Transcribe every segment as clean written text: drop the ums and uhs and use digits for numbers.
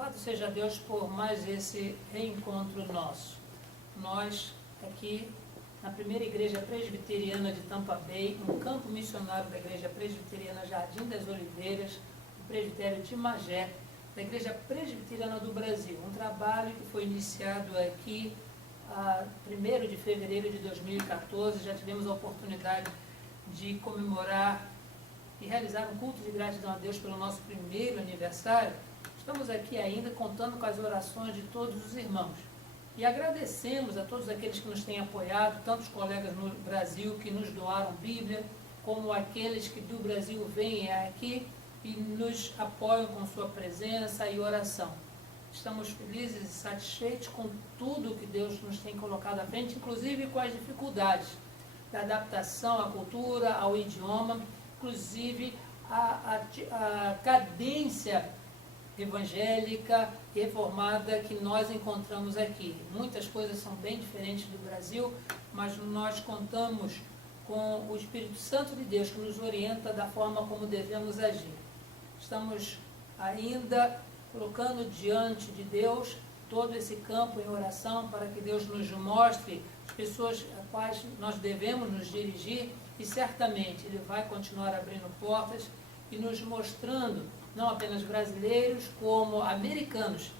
Louvado seja Deus por mais esse reencontro nosso. Nós, aqui na primeira igreja presbiteriana de Tampa Bay, no campo missionário da igreja presbiteriana Jardim das Oliveiras, do presbitério de Magé, da igreja presbiteriana do Brasil. Um trabalho que foi iniciado aqui a 1º de fevereiro de 2014. Já tivemos a oportunidade de comemorar e realizar um culto de gratidão a Deus pelo nosso primeiro aniversário. Estamos aqui ainda contando com as orações de todos os irmãos. E agradecemos a todos aqueles que nos têm apoiado, tantos colegas no Brasil que nos doaram Bíblia, como aqueles que do Brasil vêm aqui e nos apoiam com sua presença e oração. Estamos felizes e satisfeitos com tudo que Deus nos tem colocado à frente, inclusive com as dificuldades da adaptação à cultura, ao idioma, inclusive a cadência evangélica, reformada que nós encontramos aqui. Muitas coisas são bem diferentes do Brasil, mas nós contamos com o Espírito Santo de Deus que nos orienta da forma como devemos agir. Estamos ainda colocando diante de Deus todo esse campo em oração para que Deus nos mostre as pessoas a quais nós devemos nos dirigir e certamente Ele vai continuar abrindo portas e nos mostrando não apenas brasileiros, como americanos,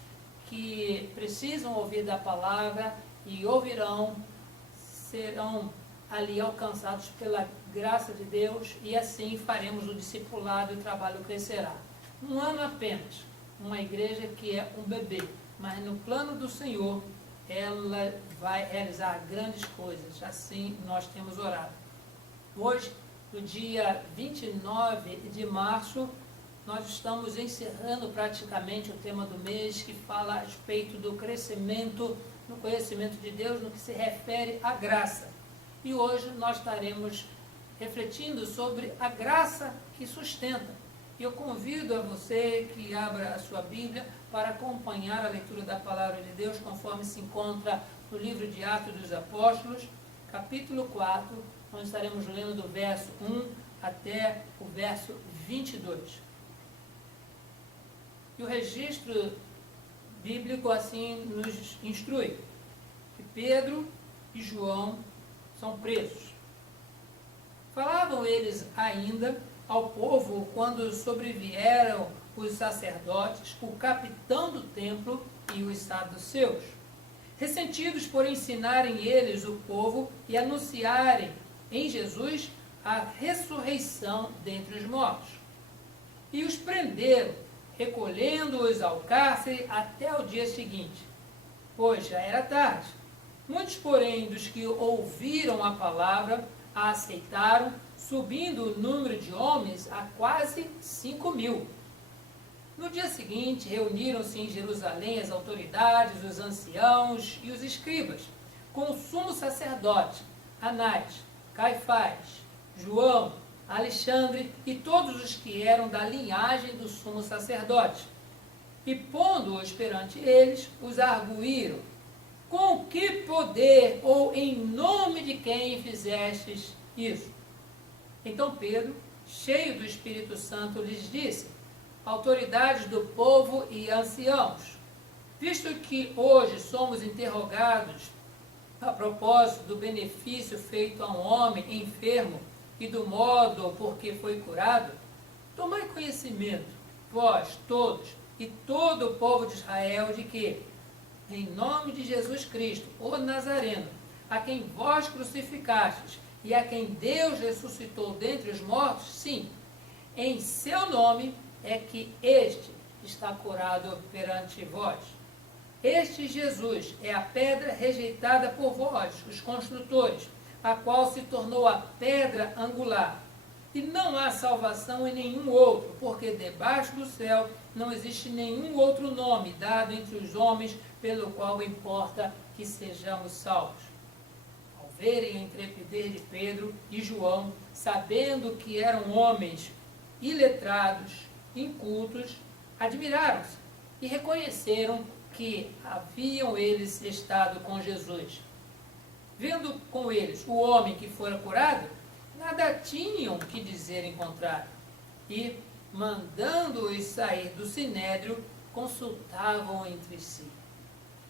que precisam ouvir da palavra e ouvirão, serão ali alcançados pela graça de Deus e assim faremos o discipulado e o trabalho crescerá. Um ano apenas, uma igreja que é um bebê, mas no plano do Senhor ela vai realizar grandes coisas, assim nós temos orado. Hoje, no dia 29 de março, nós estamos encerrando praticamente o tema do mês que fala a respeito do crescimento no conhecimento de Deus no que se refere à graça. E hoje nós estaremos refletindo sobre a graça que sustenta. E eu convido a você que abra a sua Bíblia para acompanhar a leitura da Palavra de Deus conforme se encontra no livro de Atos dos Apóstolos, capítulo 4, onde estaremos lendo do verso 1 até o verso 22. E o registro bíblico assim nos instrui, que Pedro e João são presos. Falavam eles ainda ao povo quando sobrevieram os sacerdotes, o capitão do templo e os saduceus, ressentidos por ensinarem eles o povo e anunciarem em Jesus a ressurreição dentre os mortos. E os prenderam, recolhendo-os ao cárcere até o dia seguinte, pois já era tarde. Muitos, porém, dos que ouviram a palavra, a aceitaram, subindo o número de homens a quase 5.000. No dia seguinte, reuniram-se em Jerusalém as autoridades, os anciãos e os escribas, com o sumo sacerdote, Anás, Caifás, João, Alexandre e todos os que eram da linhagem do sumo sacerdote. E pondo-os perante eles, os arguíram: com que poder ou em nome de quem fizestes isso? Então Pedro, cheio do Espírito Santo, lhes disse: autoridades do povo e anciãos, visto que hoje somos interrogados a propósito do benefício feito a um homem enfermo e do modo por que foi curado, tomai conhecimento, vós todos e todo o povo de Israel, de que, em nome de Jesus Cristo, o Nazareno, a quem vós crucificastes e a quem Deus ressuscitou dentre os mortos, sim, em seu nome é que este está curado perante vós. Este Jesus é a pedra rejeitada por vós, os construtores, a qual se tornou a pedra angular. E não há salvação em nenhum outro, porque debaixo do céu não existe nenhum outro nome dado entre os homens pelo qual importa que sejamos salvos. Ao verem a intrepidez de Pedro e João, sabendo que eram homens iletrados, incultos, admiraram-se e reconheceram que haviam eles estado com Jesus. Vendo com eles o homem que fora curado, nada tinham que dizer em contrário. E, mandando-os sair do sinédrio, consultavam entre si,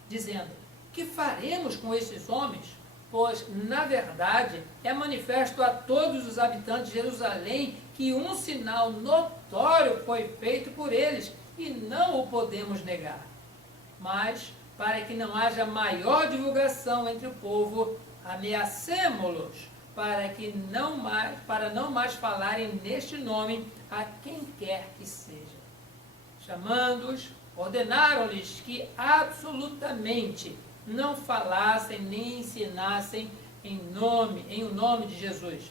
dizendo: que faremos com esses homens? Pois, na verdade, é manifesto a todos os habitantes de Jerusalém que um sinal notório foi feito por eles, e não o podemos negar. Mas, para que não haja maior divulgação entre o povo, ameacemo-los, para não mais falarem neste nome a quem quer que seja. Chamando-os, ordenaram-lhes que absolutamente não falassem nem ensinassem em o nome de Jesus.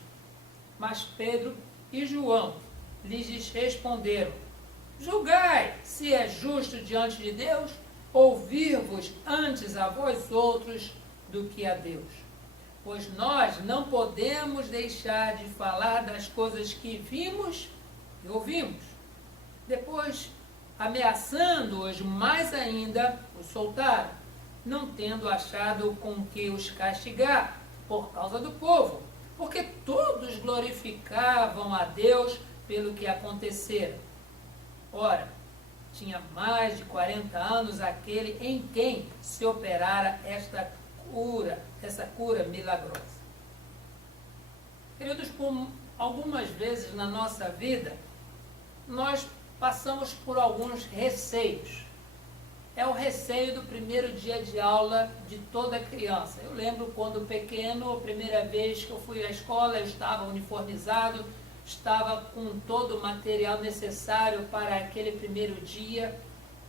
Mas Pedro e João lhes responderam: julgai se é justo diante de Deus ouvir-vos antes a vós outros do que a Deus. Pois nós não podemos deixar de falar das coisas que vimos e ouvimos. Depois, ameaçando-os mais ainda, os soltaram, não tendo achado com que os castigar por causa do povo, porque todos glorificavam a Deus pelo que acontecera. Ora, tinha mais de 40 anos aquele em quem se operara essa cura milagrosa. Queridos, por algumas vezes na nossa vida, nós passamos por alguns receios. É o receio do primeiro dia de aula de toda criança. Eu lembro quando pequeno, a primeira vez que eu fui à escola, eu estava uniformizado, estava com todo o material necessário para aquele primeiro dia,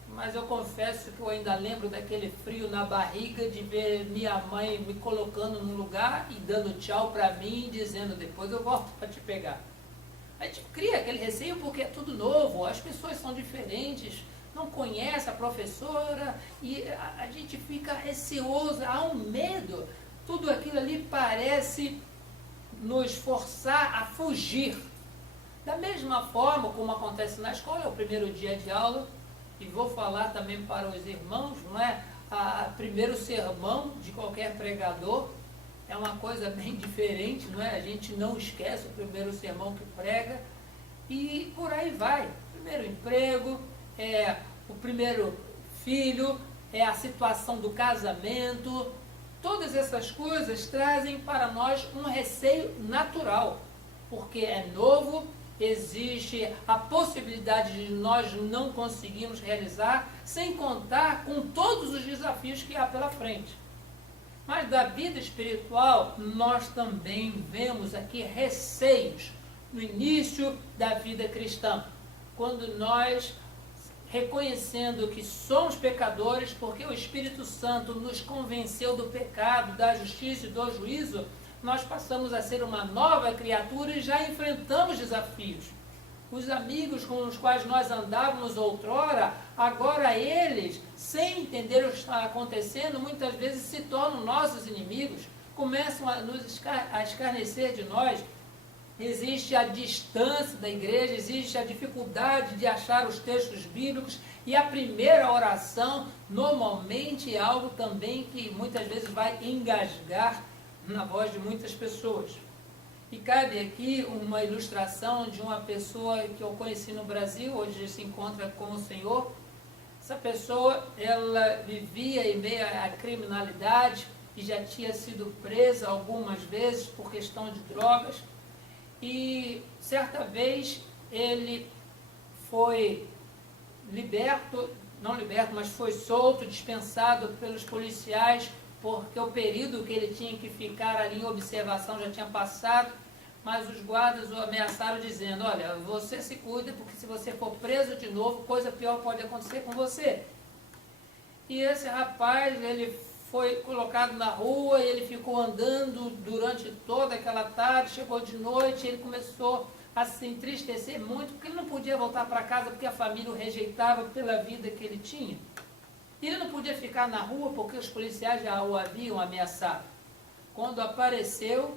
mas eu confesso que eu ainda lembro daquele frio na barriga de ver minha mãe me colocando num lugar e dando tchau para mim, dizendo: depois eu volto para te pegar. A gente cria aquele receio porque é tudo novo, as pessoas são diferentes, não conhece a professora e a gente fica receoso, há um medo. Tudo aquilo ali parece nos forçar a fugir. Da mesma forma como acontece na escola, é o primeiro dia de aula, e vou falar também para os irmãos, não é? Primeiro sermão de qualquer pregador é uma coisa bem diferente, não é? A gente não esquece o primeiro sermão que prega, e por aí vai. Primeiro emprego, o primeiro filho, a situação do casamento. Todas essas coisas trazem para nós um receio natural, porque é novo, existe a possibilidade de nós não conseguirmos realizar, sem contar com todos os desafios que há pela frente. Mas da vida espiritual, nós também vemos aqui receios no início da vida cristã, quando nós, reconhecendo que somos pecadores, porque o Espírito Santo nos convenceu do pecado, da justiça e do juízo, nós passamos a ser uma nova criatura e já enfrentamos desafios. Os amigos com os quais nós andávamos outrora, agora eles, sem entender o que está acontecendo, muitas vezes se tornam nossos inimigos, começam a escarnecer de nós. Existe a distância da igreja, existe a dificuldade de achar os textos bíblicos, e a primeira oração normalmente é algo também que muitas vezes vai engasgar na voz de muitas pessoas. E cabe aqui uma ilustração de uma pessoa que eu conheci no Brasil, hoje se encontra com o Senhor. Essa pessoa, ela vivia em meio à criminalidade e já tinha sido presa algumas vezes por questão de drogas. E certa vez ele foi mas foi solto, dispensado pelos policiais, porque o período que ele tinha que ficar ali em observação já tinha passado, mas os guardas o ameaçaram dizendo: olha, você se cuida, porque se você for preso de novo, coisa pior pode acontecer com você. E esse rapaz, ele foi colocado na rua, ele ficou andando durante toda aquela tarde, chegou de noite, ele começou a se entristecer muito, porque ele não podia voltar para casa, porque a família o rejeitava pela vida que ele tinha. E ele não podia ficar na rua, porque os policiais já o haviam ameaçado. Quando apareceu,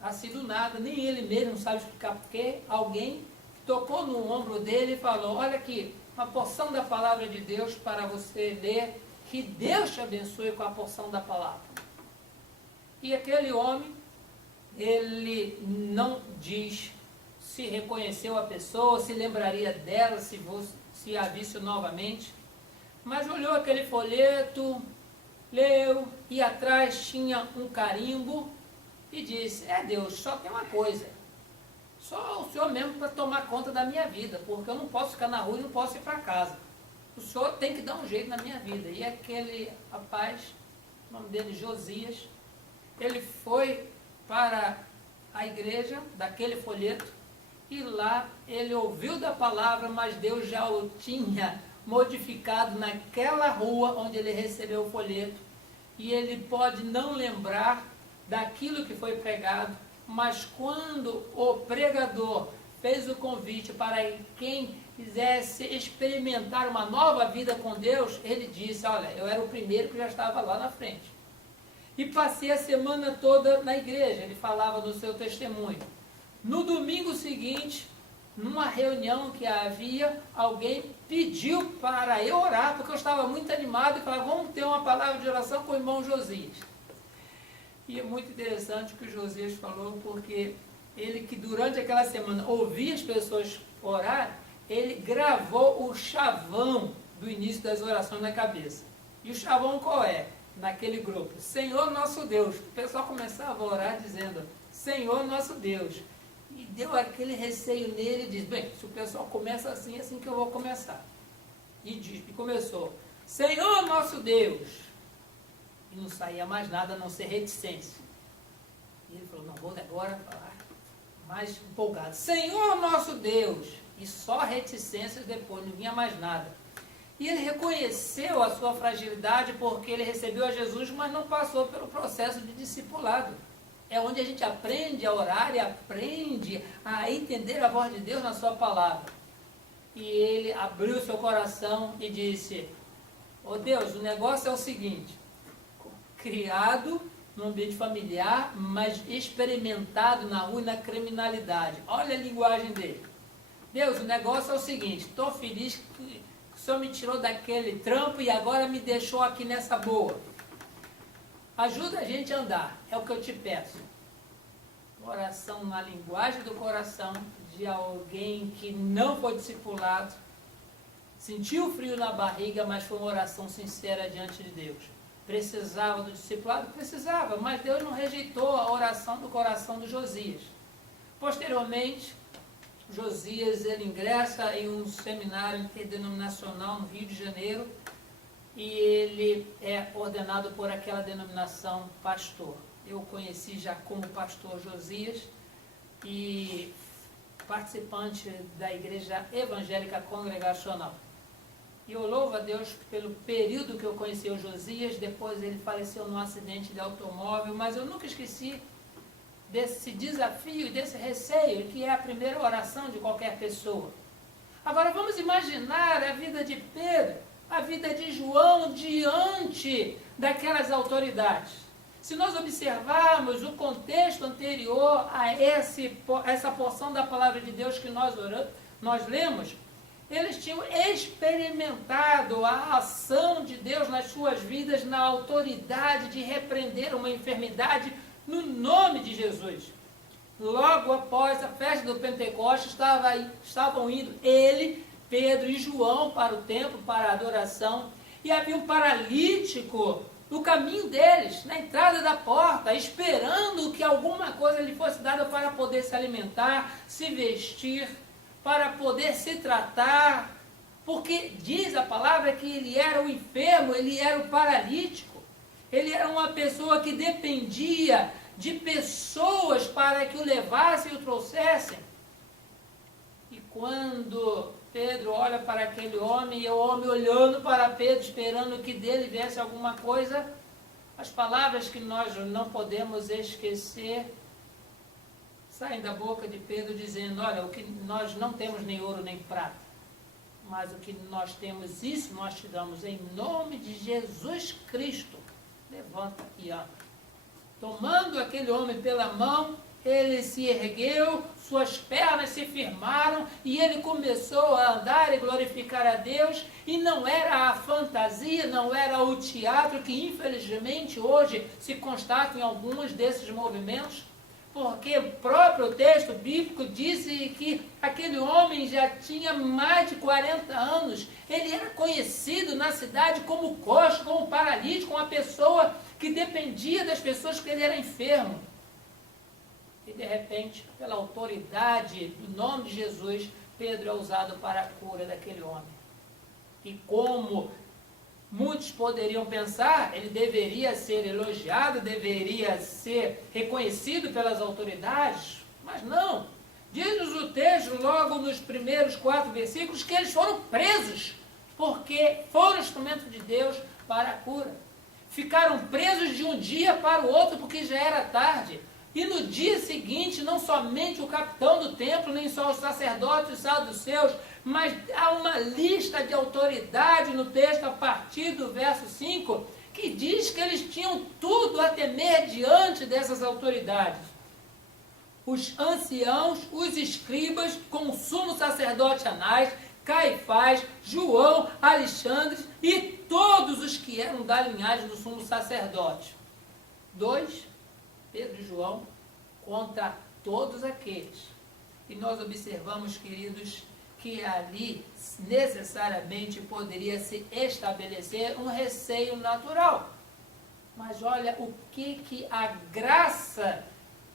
assim do nada, nem ele mesmo sabe explicar porquê, alguém tocou no ombro dele e falou: olha aqui, uma porção da palavra de Deus para você ler, que Deus te abençoe com a porção da palavra. E aquele homem, ele não diz se reconheceu a pessoa, se lembraria dela, se se a visse novamente, mas olhou aquele folheto, leu, e atrás tinha um carimbo e disse: Deus, só tem uma coisa, só o Senhor mesmo para tomar conta da minha vida, porque eu não posso ficar na rua e não posso ir para casa. O Senhor tem que dar um jeito na minha vida. E aquele rapaz, o nome dele Josias, ele foi para a igreja daquele folheto e lá ele ouviu da palavra, mas Deus já o tinha modificado naquela rua onde ele recebeu o folheto. E ele pode não lembrar daquilo que foi pregado, mas quando o pregador fez o convite para quem quisesse experimentar uma nova vida com Deus, ele disse: olha, eu era o primeiro que já estava lá na frente. E passei a semana toda na igreja, ele falava no seu testemunho. No domingo seguinte, numa reunião que havia, alguém pediu para eu orar, porque eu estava muito animado, e falava: vamos ter uma palavra de oração com o irmão Josias. E é muito interessante o que o Josias falou, porque ele que durante aquela semana ouvia as pessoas orar, ele gravou o chavão do início das orações na cabeça. E o chavão qual é? Naquele grupo: Senhor nosso Deus. O pessoal começava a orar dizendo: Senhor nosso Deus. E deu aquele receio nele e diz: bem, se o pessoal começa assim, é assim que eu vou começar. E começou: Senhor nosso Deus. E não saía mais nada a não ser reticência. E ele falou: não, vou agora falar mais empolgado: Senhor nosso Deus. E só reticências depois, não vinha mais nada. E ele reconheceu a sua fragilidade, porque ele recebeu a Jesus, mas não passou pelo processo de discipulado. É onde a gente aprende a orar e aprende a entender a voz de Deus na sua palavra. E ele abriu seu coração e disse: ó Deus, o negócio é o seguinte, criado no ambiente familiar, mas experimentado na rua e na criminalidade. Olha a linguagem dele. Deus, o negócio é o seguinte, estou feliz que o Senhor me tirou daquele trampo e agora me deixou aqui nessa boa. Ajuda a gente a andar, é o que eu te peço. Oração na linguagem do coração de alguém que não foi discipulado, sentiu frio na barriga, mas foi uma oração sincera diante de Deus. Precisava do discipulado? Precisava, mas Deus não rejeitou a oração do coração do Josias. Posteriormente, Josias ele ingressa em um seminário interdenominacional no Rio de Janeiro e ele é ordenado por aquela denominação pastor. Eu o conheci já como pastor Josias e participante da Igreja Evangélica Congregacional. E eu louvo a Deus pelo período que eu conheci o Josias. Depois ele faleceu num acidente de automóvel, mas eu nunca esqueci desse desafio e desse receio, que é a primeira oração de qualquer pessoa. Agora vamos imaginar a vida de Pedro, a vida de João diante daquelas autoridades. Se nós observarmos o contexto anterior a essa porção da palavra de Deus que nós lemos, eles tinham experimentado a ação de Deus nas suas vidas, na autoridade de repreender uma enfermidade no nome de Jesus. Logo após a festa do Pentecostes, estavam indo ele, Pedro e João para o templo, para a adoração, e havia um paralítico no caminho deles, na entrada da porta, esperando que alguma coisa lhe fosse dada para poder se alimentar, se vestir, para poder se tratar, porque diz a palavra que ele era o enfermo, ele era o paralítico. Ele era uma pessoa que dependia de pessoas para que o levassem e o trouxessem. E quando Pedro olha para aquele homem, e o homem olhando para Pedro, esperando que dele viesse alguma coisa, as palavras que nós não podemos esquecer saem da boca de Pedro dizendo: olha, o que nós não temos nem ouro nem prata, mas o que nós temos, isso nós te damos em nome de Jesus Cristo. Levanta e anda. Tomando aquele homem pela mão, ele se ergueu, suas pernas se firmaram e ele começou a andar e glorificar a Deus. E não era a fantasia, não era o teatro que infelizmente hoje se constata em alguns desses movimentos, porque o próprio texto bíblico disse que aquele homem já tinha mais de 40 anos. Ele era conhecido na cidade como coxo, como paralítico, uma pessoa que dependia das pessoas, porque ele era enfermo. E de repente, pela autoridade do nome de Jesus, Pedro é usado para a cura daquele homem. E como muitos poderiam pensar, ele deveria ser elogiado, deveria ser reconhecido pelas autoridades, mas não. Diz-nos o texto, logo nos primeiros 4 versículos, que eles foram presos, porque foram instrumento de Deus para a cura. Ficaram presos de um dia para o outro, porque já era tarde. E no dia seguinte, não somente o capitão do templo, nem só os sacerdotes e os saduceus, mas há uma lista de autoridade no texto, a partir do verso 5, que diz que eles tinham tudo a temer diante dessas autoridades. Os anciãos, os escribas, com o sumo sacerdote Anás, Caifás, João, Alexandre e todos os que eram da linhagem do sumo sacerdote. 2, Pedro e João, contra todos aqueles. E nós observamos, queridos, que ali necessariamente poderia se estabelecer um receio natural. Mas olha o que a graça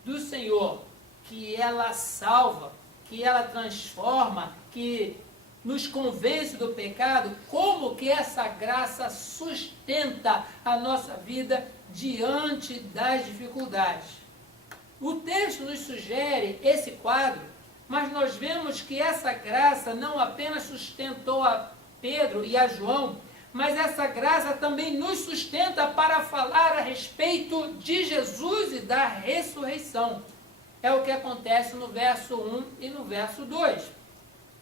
do Senhor, que ela salva, que ela transforma, que nos convence do pecado, como que essa graça sustenta a nossa vida diante das dificuldades. O texto nos sugere esse quadro, mas nós vemos que essa graça não apenas sustentou a Pedro e a João, mas essa graça também nos sustenta para falar a respeito de Jesus e da ressurreição. É o que acontece no verso 1 e no verso 2.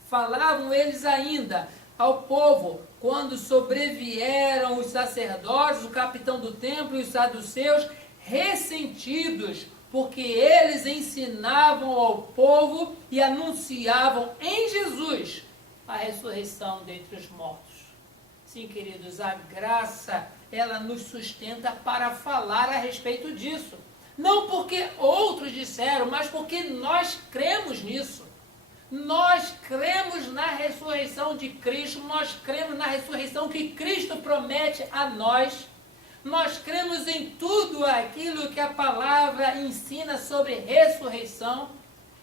Falavam eles ainda ao povo, quando sobrevieram os sacerdotes, o capitão do templo e os saduceus, ressentidos, porque eles ensinavam ao povo e anunciavam em Jesus a ressurreição dentre os mortos. Sim, queridos, a graça, ela nos sustenta para falar a respeito disso. Não porque outros disseram, mas porque nós cremos nisso. Nós cremos na ressurreição de Cristo, nós cremos na ressurreição que Cristo promete a nós. Nós cremos em tudo aquilo que a palavra ensina sobre ressurreição.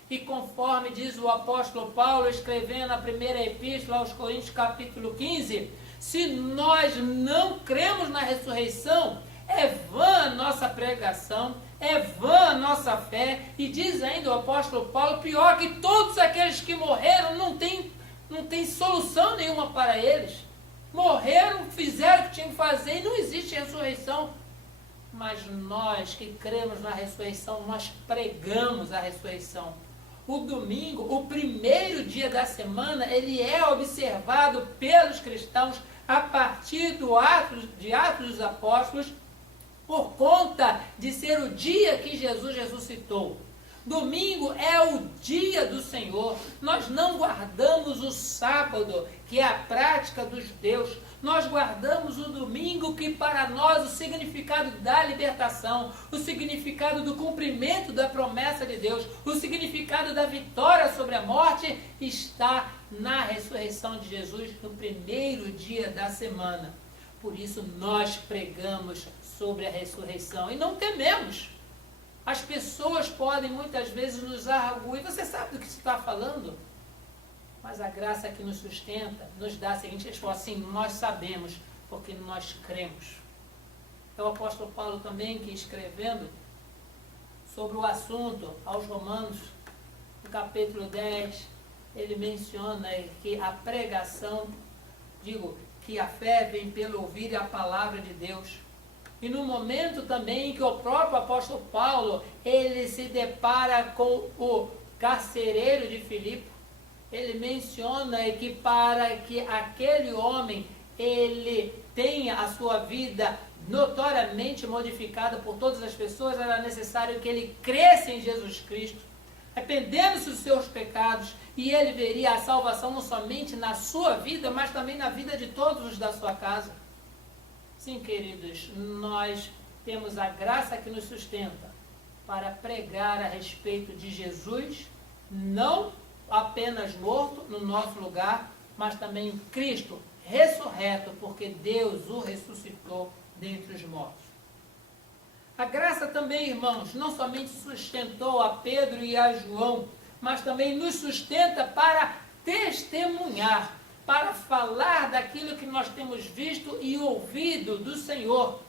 E conforme diz o apóstolo Paulo, escrevendo a primeira epístola aos Coríntios, capítulo 15, se nós não cremos na ressurreição, é vã a nossa pregação, é vã a nossa fé. E diz ainda o apóstolo Paulo, pior que todos aqueles que morreram, não tem solução nenhuma para eles. Morreram, fizeram o que tinham que fazer e não existe ressurreição. Mas nós que cremos na ressurreição, nós pregamos a ressurreição. O domingo, o primeiro dia da semana, ele é observado pelos cristãos a partir de Atos dos Apóstolos, por conta de ser o dia que Jesus ressuscitou. Domingo é o dia do Senhor. Nós não guardamos o sábado, que é a prática dos judeus. Nós guardamos o domingo, que para nós o significado da libertação, o significado do cumprimento da promessa de Deus, o significado da vitória sobre a morte está na ressurreição de Jesus no primeiro dia da semana. Por isso nós pregamos sobre a ressurreição e não tememos. As pessoas podem muitas vezes nos arguir, você sabe do que se está falando? Mas a graça que nos sustenta nos dá a seguinte resposta, sim, nós sabemos, porque nós cremos. É o apóstolo Paulo também que, escrevendo sobre o assunto aos Romanos, no capítulo 10, ele menciona que a pregação, que a fé vem pelo ouvir a palavra de Deus. E no momento também que o próprio apóstolo Paulo, ele se depara com o carcereiro de Filipe, ele menciona que para que aquele homem, ele tenha a sua vida notoriamente modificada por todas as pessoas, era necessário que ele cresça em Jesus Cristo, arrependendo-se dos seus pecados, e ele veria a salvação não somente na sua vida, mas também na vida de todos os da sua casa. Sim, queridos, nós temos a graça que nos sustenta, para pregar a respeito de Jesus, não apenas morto no nosso lugar, mas também o Cristo ressurreto, porque Deus o ressuscitou dentre os mortos. A graça também, irmãos, não somente sustentou a Pedro e a João, mas também nos sustenta para testemunhar, para falar daquilo que nós temos visto e ouvido do Senhor,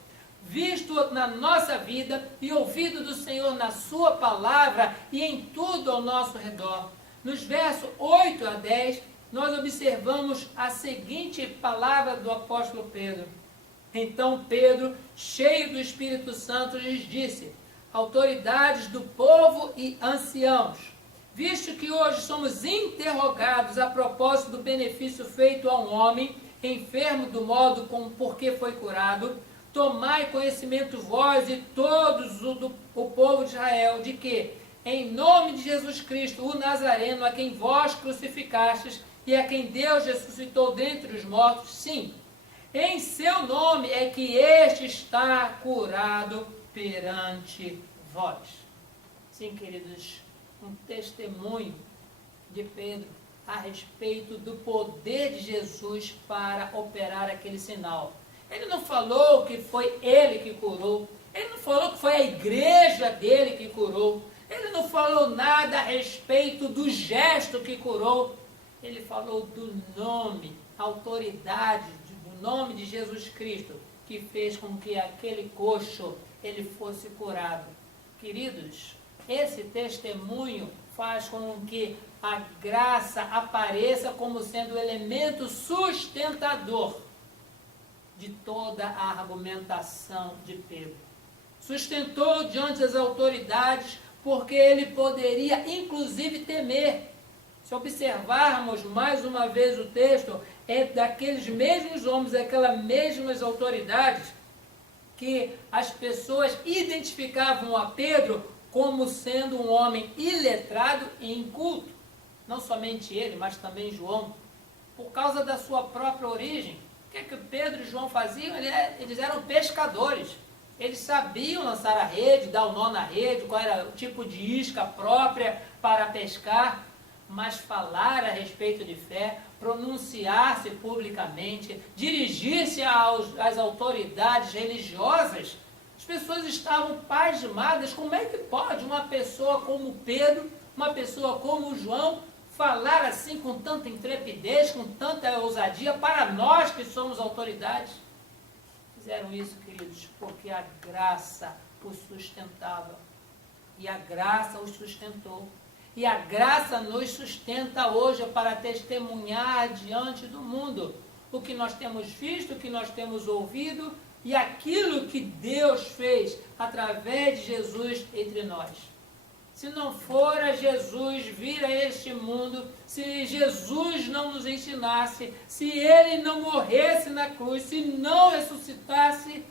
visto na nossa vida e ouvido do Senhor na sua palavra e em tudo ao nosso redor. Nos versos 8 a 10, nós observamos a seguinte palavra do apóstolo Pedro. Então Pedro, cheio do Espírito Santo, lhes disse: autoridades do povo e anciãos, visto que hoje somos interrogados a propósito do benefício feito a um homem enfermo do modo como por que foi curado, tomai conhecimento vós e todos o povo de Israel, de que, em nome de Jesus Cristo, o Nazareno, a quem vós crucificastes e a quem Deus ressuscitou dentre os mortos, sim, em seu nome é que este está curado perante vós. Sim, queridos, um testemunho de Pedro a respeito do poder de Jesus para operar aquele sinal. Ele não falou que foi ele que curou, ele não falou que foi a igreja dele que curou, ele não falou nada a respeito do gesto que curou, ele falou do nome, autoridade, do nome de Jesus Cristo, que fez com que aquele coxo ele fosse curado. Queridos, esse testemunho faz com que a graça apareça como sendo o elemento sustentador de toda a argumentação de Pedro. Sustentou diante das autoridades porque ele poderia inclusive temer. Se observarmos mais uma vez o texto, é daqueles mesmos homens, daquelas mesmas autoridades, que as pessoas identificavam a Pedro como sendo um homem iletrado e inculto. Não somente ele, mas também João. Por causa da sua própria origem. O que é que Pedro e João faziam? Eles eram pescadores. Eles sabiam lançar a rede, dar o nó na rede, qual era o tipo de isca própria para pescar. Mas falar a respeito de fé, pronunciar-se publicamente, dirigir-se às autoridades religiosas, as pessoas estavam pasmadas. Como é que pode uma pessoa como Pedro, uma pessoa como João, falar assim com tanta intrepidez, com tanta ousadia para nós que somos autoridades? Fizeram isso, queridos, porque a graça os sustentava. E a graça os sustentou. E a graça nos sustenta hoje para testemunhar diante do mundo o que nós temos visto, o que nós temos ouvido e aquilo que Deus fez através de Jesus entre nós. Se não fora Jesus vir a este mundo, se Jesus não nos ensinasse, se Ele não morresse na cruz, se não ressuscitasse,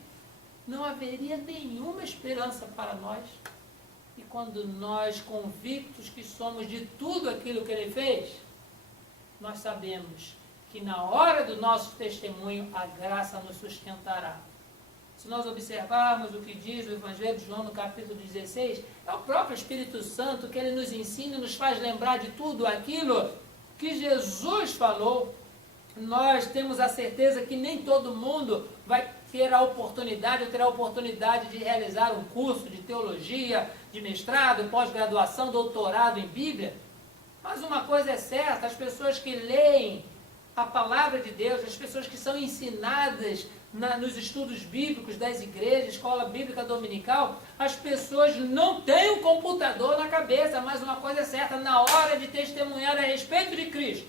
não haveria nenhuma esperança para nós. E quando nós, convictos que somos de tudo aquilo que Ele fez, nós sabemos que na hora do nosso testemunho, a graça nos sustentará. Se nós observarmos o que diz o Evangelho de João no capítulo 16, é o próprio Espírito Santo que Ele nos ensina e nos faz lembrar de tudo aquilo que Jesus falou. Nós temos a certeza que nem todo mundo vai ter a oportunidade, ou terá a oportunidade de realizar um curso de teologia, de mestrado, pós-graduação, doutorado em Bíblia. Mas uma coisa é certa, as pessoas que leem a palavra de Deus, as pessoas que são ensinadas nos estudos bíblicos das igrejas, escola bíblica dominical, as pessoas não têm um computador na cabeça, mas uma coisa é certa, na hora de testemunhar a respeito de Cristo,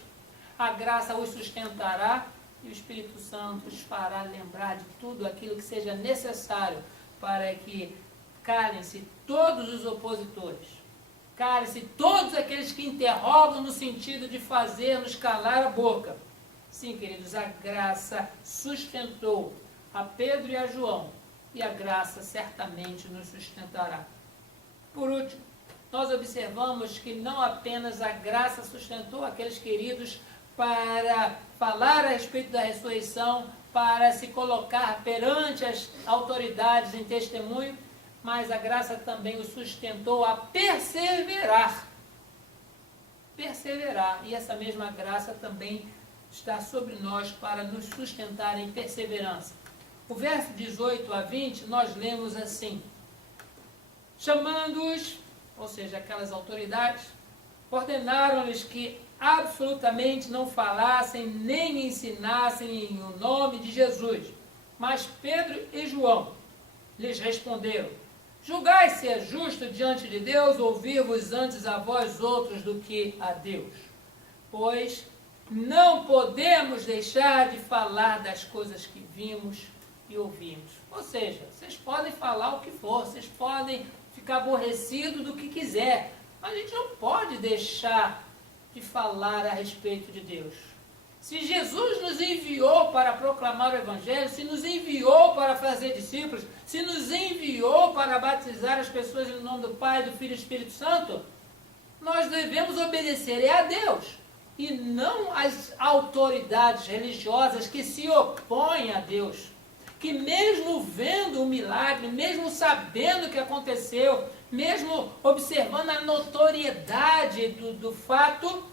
a graça os sustentará e o Espírito Santo os fará lembrar de tudo aquilo que seja necessário para que calem-se todos os opositores, calem-se todos aqueles que interrogam no sentido de fazer-nos calar a boca. Sim, queridos, a graça sustentou a Pedro e a João, e a graça certamente nos sustentará. Por último, nós observamos que não apenas a graça sustentou aqueles queridos para falar a respeito da ressurreição, para se colocar perante as autoridades em testemunho, mas a graça também o sustentou a perseverar. Perseverar. E essa mesma graça também está sobre nós para nos sustentar em perseverança. O verso 18 a 20, nós lemos assim: chamando-os, ou seja, aquelas autoridades, ordenaram-lhes que absolutamente não falassem nem ensinassem em o nome de Jesus. Mas Pedro e João lhes responderam: julgai se é justo diante de Deus ouvir-vos antes a vós outros do que a Deus. Pois não podemos deixar de falar das coisas que vimos e ouvimos. Ou seja, vocês podem falar o que for, vocês podem ficar aborrecidos do que quiser, mas a gente não pode deixar de falar a respeito de Deus. Se Jesus nos enviou para proclamar o Evangelho, se nos enviou para fazer discípulos, se nos enviou para batizar as pessoas em nome do Pai, do Filho e do Espírito Santo, nós devemos obedecer a Deus e não às autoridades religiosas que se opõem a Deus, que mesmo vendo o milagre, mesmo sabendo o que aconteceu, mesmo observando a notoriedade do fato,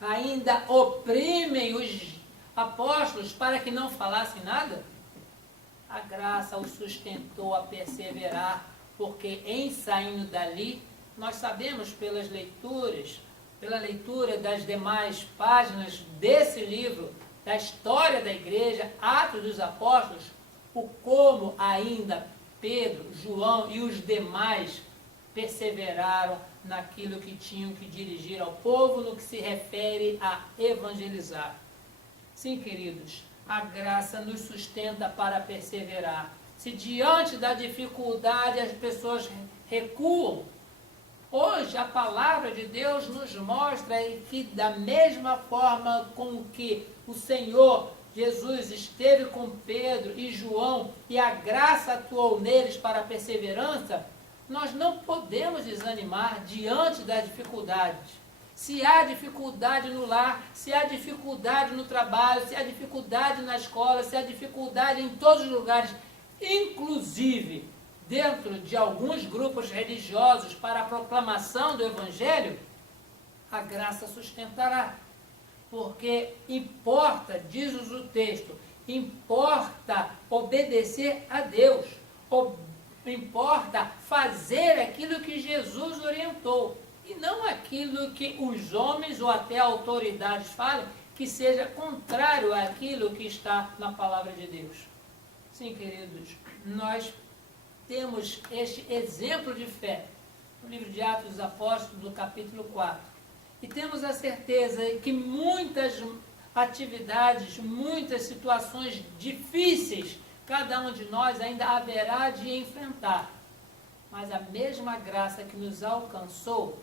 ainda oprimem os apóstolos para que não falassem nada. A graça os sustentou a perseverar, porque em saindo dali, nós sabemos pelas leituras, pela leitura das demais páginas desse livro, da história da igreja, Atos dos Apóstolos, o como ainda Pedro, João e os demais perseveraram naquilo que tinham que dirigir ao povo, no que se refere a evangelizar. Sim, queridos, a graça nos sustenta para perseverar. Se diante da dificuldade as pessoas recuam, hoje a palavra de Deus nos mostra que da mesma forma com que o Senhor Jesus esteve com Pedro e João e a graça atuou neles para a perseverança, nós não podemos desanimar diante das dificuldades. Se há dificuldade no lar, se há dificuldade no trabalho, se há dificuldade na escola, se há dificuldade em todos os lugares, inclusive dentro de alguns grupos religiosos para a proclamação do Evangelho, a graça sustentará. Porque importa, diz o texto, importa obedecer a Deus, importa fazer aquilo que Jesus orientou, e não aquilo que os homens ou até autoridades falam, que seja contrário àquilo que está na palavra de Deus. Sim, queridos, nós temos este exemplo de fé no livro de Atos dos Apóstolos, no capítulo 4. E temos a certeza que muitas atividades, muitas situações difíceis, cada um de nós ainda haverá de enfrentar. Mas a mesma graça que nos alcançou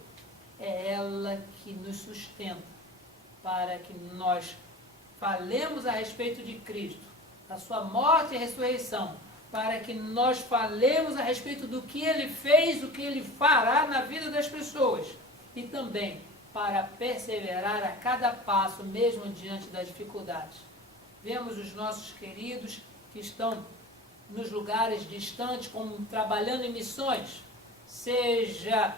é ela que nos sustenta para que nós falemos a respeito de Cristo, da sua morte e ressurreição, para que nós falemos a respeito do que Ele fez, o que Ele fará na vida das pessoas, e também para perseverar a cada passo, mesmo diante das dificuldades. Vemos os nossos queridos que estão nos lugares distantes, como trabalhando em missões, seja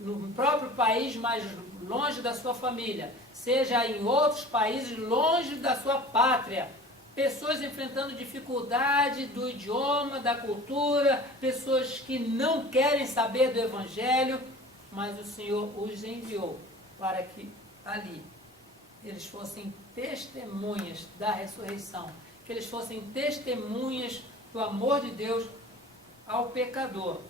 no próprio país, mais longe da sua família, seja em outros países, longe da sua pátria. Pessoas enfrentando dificuldade do idioma, da cultura, pessoas que não querem saber do Evangelho, mas o Senhor os enviou para que ali eles fossem testemunhas da ressurreição, que eles fossem testemunhas do amor de Deus ao pecador.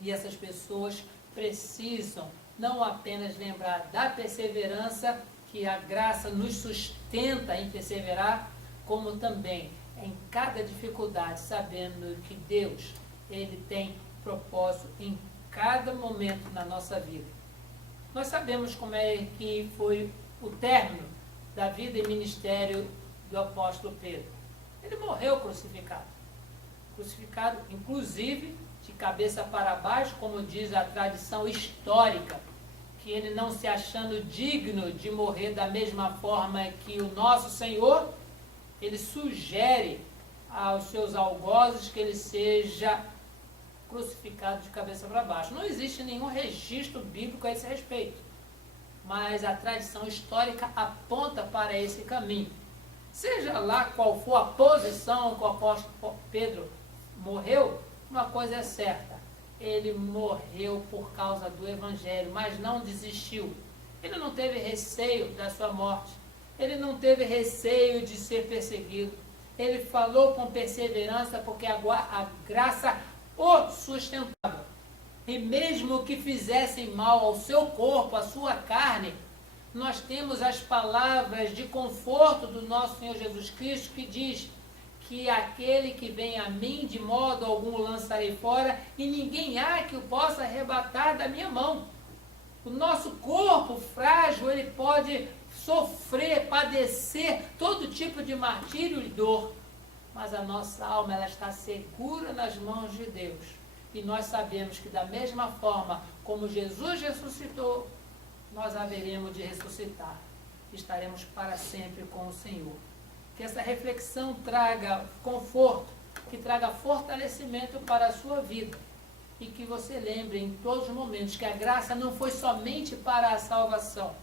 E essas pessoas precisam não apenas lembrar da perseverança, que a graça nos sustenta em perseverar, como também em cada dificuldade, sabendo que Deus, Ele tem propósito em cada momento na nossa vida. Nós sabemos como é que foi o término da vida e ministério do apóstolo Pedro. Ele morreu crucificado. Crucificado, inclusive, de cabeça para baixo, como diz a tradição histórica, que ele não se achando digno de morrer da mesma forma que o nosso Senhor, ele sugere aos seus algozes que ele seja crucificado de cabeça para baixo. Não existe nenhum registro bíblico a esse respeito, mas a tradição histórica aponta para esse caminho. Seja lá qual for a posição que o apóstolo Pedro morreu, uma coisa é certa: ele morreu por causa do Evangelho, mas não desistiu. Ele não teve receio da sua morte, ele não teve receio de ser perseguido. Ele falou com perseverança porque a graça o sustentava. E mesmo que fizessem mal ao seu corpo, à sua carne, nós temos as palavras de conforto do nosso Senhor Jesus Cristo, que diz que aquele que vem a mim, de modo algum o lançarei fora, e ninguém há que o possa arrebatar da minha mão. O nosso corpo frágil, ele pode sofrer, padecer todo tipo de martírio e dor, mas a nossa alma, ela está segura nas mãos de Deus. E nós sabemos que da mesma forma como Jesus ressuscitou, nós haveremos de ressuscitar. Estaremos para sempre com o Senhor. Que essa reflexão traga conforto, que traga fortalecimento para a sua vida. E que você lembre em todos os momentos que a graça não foi somente para a salvação,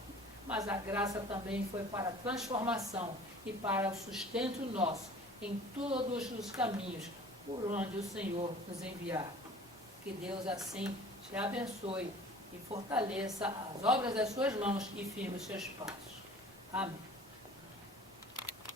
mas a graça também foi para a transformação e para o sustento nosso em todos os caminhos por onde o Senhor nos enviar. Que Deus assim te abençoe e fortaleça as obras das suas mãos e firme os seus passos. Amém.